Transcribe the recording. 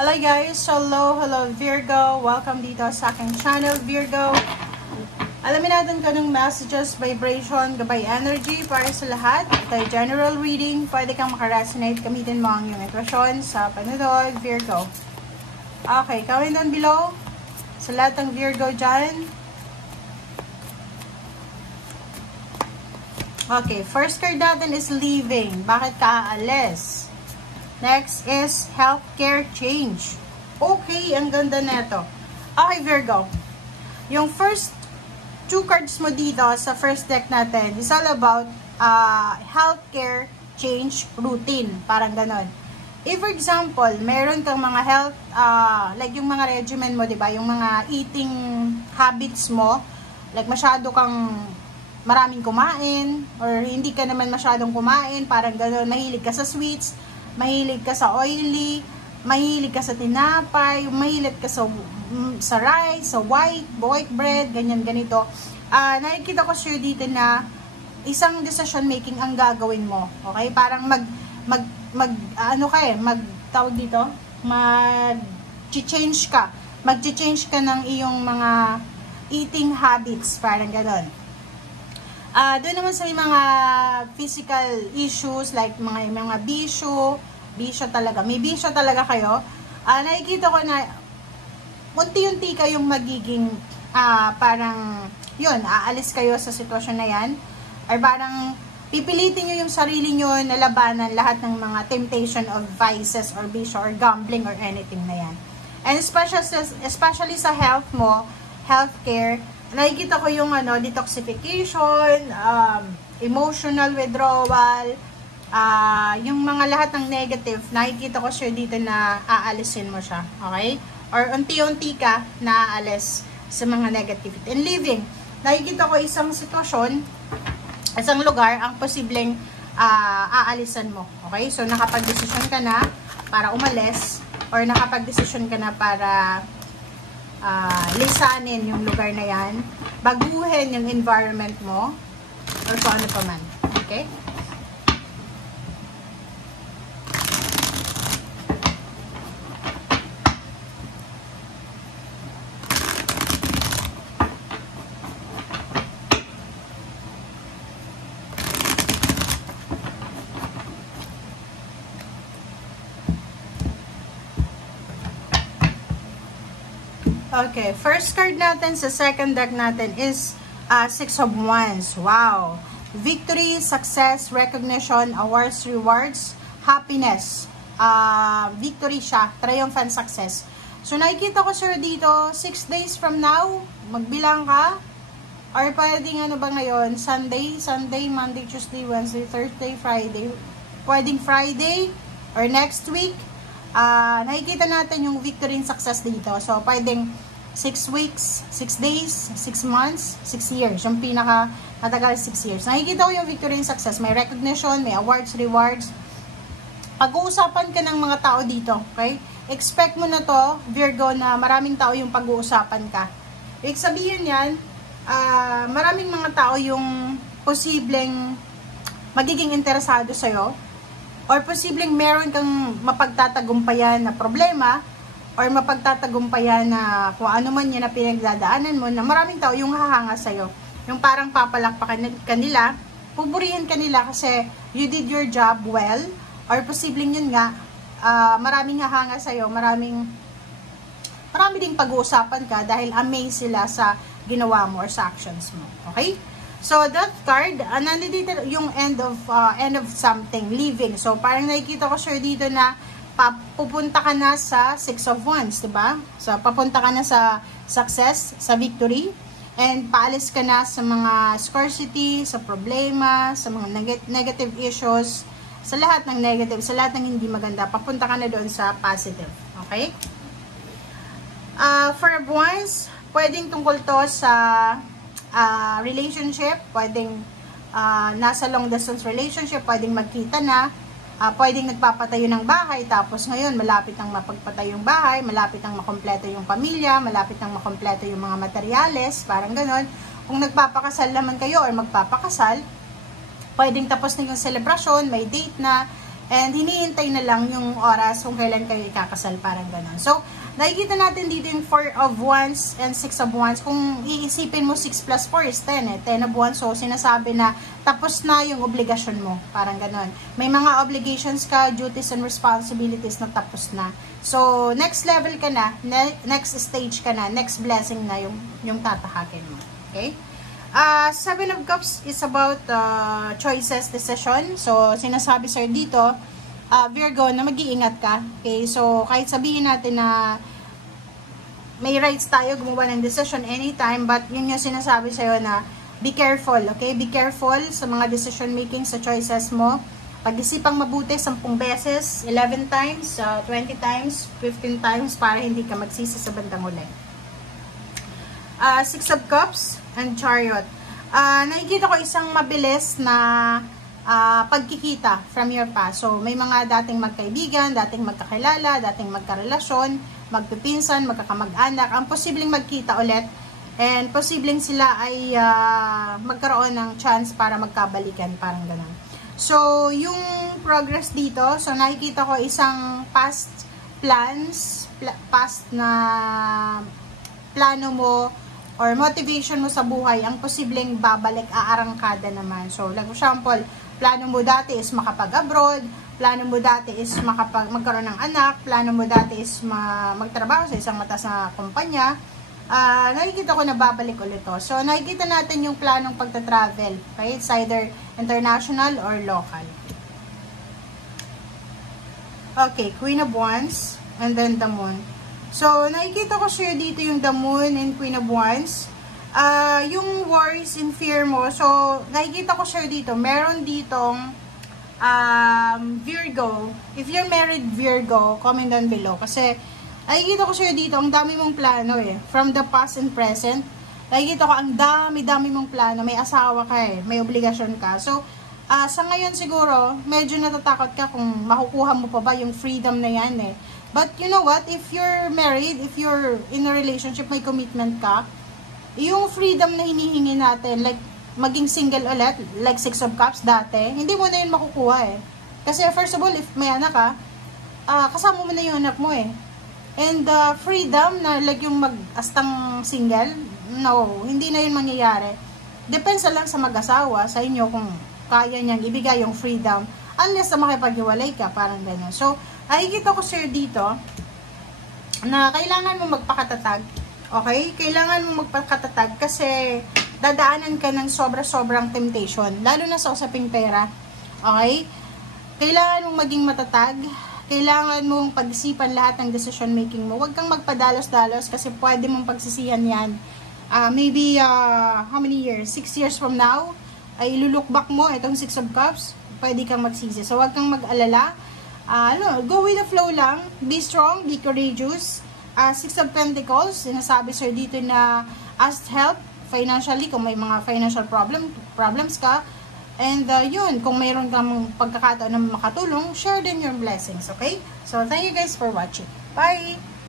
Hello guys! Hello Virgo! Welcome dito sa aking channel Virgo. Alamin natin kanong messages, vibration, gabay energy para sa lahat. Ito ay general reading. Pwede kang makaresonate. Gamitin mo ang iyong intuition sa panunod Virgo. Okay, comment down below sa lahat ng Virgo dyan. Okay, first card natin is leaving. Bakit ka aalis? Next is healthcare change. Okay, ang ganda neto. Okay, Virgo. Yung first two cards mo dito sa first deck natin is all about healthcare change routine. Parang ganon. If for example, meron kang mga health, like yung mga regimen mo, diba? Yung mga eating habits mo, like masyado kang maraming kumain, or hindi ka naman masyadong kumain, parang ganon, mahilig ka sa sweets, mahilig ka sa oily, mahilig ka sa tinapay, mahilig ka sa rice, sa white bread, ganyan, ganito. Nakikita ko sure dito na isang decision making ang gagawin mo. Okay? Parang tawag dito, mag-change ka. Mag-change ka ng iyong mga eating habits, parang gano'n. Doon naman sa mga physical issues, like mga bisyo talaga. May bisyo talaga kayo. Nakikita ko na unti-unti kayong magiging parang yun, aalis kayo sa sitwasyon na yan. Or parang pipilitin nyo yung sarili nyo na labanan lahat ng mga temptation of vices or bisyo or gambling or anything na yan. And especially sa health mo, healthcare, nakikita ko yung detoxification, emotional withdrawal, yung mga lahat ng negative, nakikita ko siya dito na aalisin mo siya. Okay? Or unti-unti ka na aalis sa mga negativity. And living, nakikita ko isang sitwasyon, isang lugar, ang posibleng aalisan mo. Okay? So, nakapag-desisyon ka na para umalis, or nakapag-desisyon ka na para lisanin yung lugar na yan, baguhin yung environment mo, or so ano pa man. Okay? Okay, first card natin sa second deck natin is Six of Wands. Wow! Victory, success, recognition, awards, rewards, happiness. Victory siya, triumphant success. So, nakikita ko sir dito, 6 days from now, magbilang ka. Or pwedeng ano ba ngayon? Sunday, Monday, Tuesday, Wednesday, Thursday, Friday. Pwedeng Friday or next week. Nakikita natin yung victory and success dito. So, pwedeng 6 weeks, 6 days, 6 months, 6 years. Yung pinaka matagal 6 years. Nakikita ko yung victory and success. May recognition, may awards, rewards. Pag-uusapan ka ng mga tao dito. Okay? Expect mo na to, Virgo, na maraming tao yung pag-uusapan ka. Ibig sabihin yan, maraming mga tao yung posibleng magiging interesado sa'yo. Or posibleng meron kang mapagtatagumpayan na problema, or mapagtatagumpayan na kung ano man yan na pinagdadaanan mo, na maraming tao yung hahanga sa'yo. Yung parang papalakpakan kanila, pupurihin kanila kasi you did your job well, or posibleng yun nga, maraming hahanga sa'yo, marami ding pag-uusapan ka dahil amazed sila sa ginawa mo or sa actions mo. Okay? So, that card, nandito yung end of something, leaving. So, parang nakikita ko sure dito na pupunta ka na sa Six of Wands, diba? So, papunta ka na sa success, sa victory, and paalis ka na sa mga scarcity, sa problema, sa mga negative issues, sa lahat ng negative, sa lahat ng hindi maganda, papunta ka na doon sa positive. Okay? For Wands, pwedeng tungkol to sa relationship, pwedeng nasa long distance relationship, pwedeng magkita na, pwedeng nagpapatayo ng bahay, tapos ngayon malapit nang mapagpatayo yung bahay, malapit nang makompleto yung pamilya, malapit nang makompleto yung mga materyales, parang ganon. Kung nagpapakasal naman kayo or magpapakasal, pwedeng tapos na yung celebration, may date na, And hinihintay na lang yung oras kung kailan kayo ikakasal, parang ganun. So, nakikita natin dito yung 4 of Wands and 6 of Wands. Kung iisipin mo, 6 plus 4 is 10 eh. 10 of Wands. So, sinasabi na tapos na yung obligasyon mo. Parang ganun. May mga obligations ka, duties and responsibilities na tapos na. So, next level ka na, next stage ka na, next blessing na yung tatahakin mo. Okay? 7 of Cups is about choices, decision. So, sinasabi sir dito, Virgo, na mag-iingat ka. Okay? So, kahit sabihin natin na may rights tayo gumawa ng decision anytime, but yun yung sinasabi sa'yo na be careful, okay? Be careful sa mga decision making, sa choices mo. Pag-isipang mabuti 10 beses, 11 times, 20 times, 15 times para hindi ka magsisi sa bandang uli. 6 of Cups and Chariot. Nakikita ko isang mabilis na pagkikita from your past. So, may mga dating magkaibigan, dating magkakilala, dating magkarelasyon, magpipinsan, magkakamag-anak. Ang posibleng magkita ulit and posibleng sila ay magkaroon ng chance para magkabalikan, parang ganun. So, yung progress dito, so nakikita ko isang past plans, past na plano mo, or motivation mo sa buhay, ang posibleng babalik, aarangkada naman. So, like example, plano mo dati is makapag-abroad, plano mo dati is magkaroon ng anak, plano mo dati is magtrabaho sa isang mataas na kumpanya, nakikita ko na babalik ulit to. So, nakikita natin yung planong pagta-travel. Okay? It's either international or local. Okay, Queen of Wands, and then the Moon. So, nakikita ko siya dito yung the Moon and Queen of Wands. Yung worries and fear mo. So, nakikita ko siya dito. Meron ditong Virgo. If you're married Virgo, comment down below. Kasi, nakikita ko siya dito. Ang dami mong plano eh. From the past and present. Nakikita ko ang dami mong plano. May asawa ka eh. May obligasyon ka. So, sa ngayon siguro, medyo natatakot ka kung makukuha mo pa ba yung freedom na yan eh. But you know what? If you're married, if you're in a relationship, may commitment ka, yung freedom na hinihingi natin, like maging single ulit, like 6 of Cups dati, hindi mo na yun makukuha eh. Kasi first of all, if may anak ka, kasama mo na yung anak mo eh. And freedom na like yung mag-astang single, no, hindi na yun mangyayari. Depends lang sa mag-asawa, sa inyo kung kaya niyang ibigay yung freedom, unless na makipag-iwalay ka, parang gano'n. So, nakikita ko sir dito na kailangan mo magpakatatag. Okay? Kailangan mo magpakatatag kasi dadaanan ka ng sobra-sobrang temptation. Lalo na sa usaping pera. Okay? Kailangan mong maging matatag. Kailangan mong pag-isipan lahat ng decision making mo. Huwag kang magpadalos-dalos kasi pwede mong pagsisihan yan. Maybe, how many years? 6 years from now, ay ilulook back mo itong 6 of Cups. Pwede kang magsisi. So, huwag kang mag-alala. Go with the flow lang. Be strong, be courageous. 6 of Pentacles, sinasabi sir dito na ask help financially kung may mga financial problems ka. And yun, kung mayroon kang pagkakataon na makatulong, share din your blessings, okay? So, thank you guys for watching. Bye!